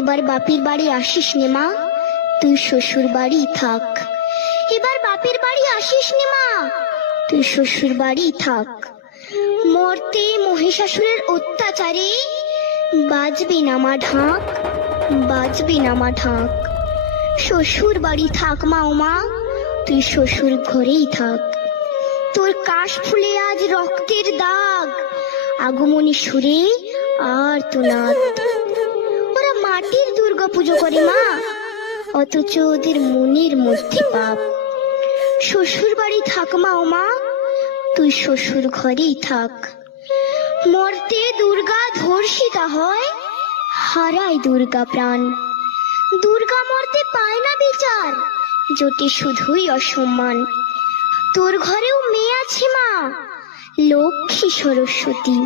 এবার বাপের বাড়ি আসিস নে মা, তুই শ্বশুর বাড়ি থাক। এবার বাপের বাড়ি আসিস নে মা, তুই শ্বশুর বাড়ি থাক। মর্তে মহিষাসুরের অত্যাচারে বাজবে না মা ঢাক, বাজবে না মা ঢাক। শ্বশুর বাড়ি থাক মা ও মা, তুই শ্বশুর ঘরেই থাক। তোর কাশ ফুলে আজ রক্তের দাগ, আগমনী সুরে আর তো নাথ। ওরা মাটির দুর্গা পুজো করে মা, অথচ ওদের মনের মধ্যে পাপ। শ্বশুর বাড়ি থাক মা ও মা, তুই শ্বশুর ঘরেই থাক। মর্তে দুর্গা ধর্ষিতা হয়, হারায় দুর্গা প্রাণ। দুর্গা মর্তে পায় না বিচার, জোটে শুধুই অসম্মান। তোর ঘরেও মেয়ে আছে মা, লক্ষ্মী সরস্বতী।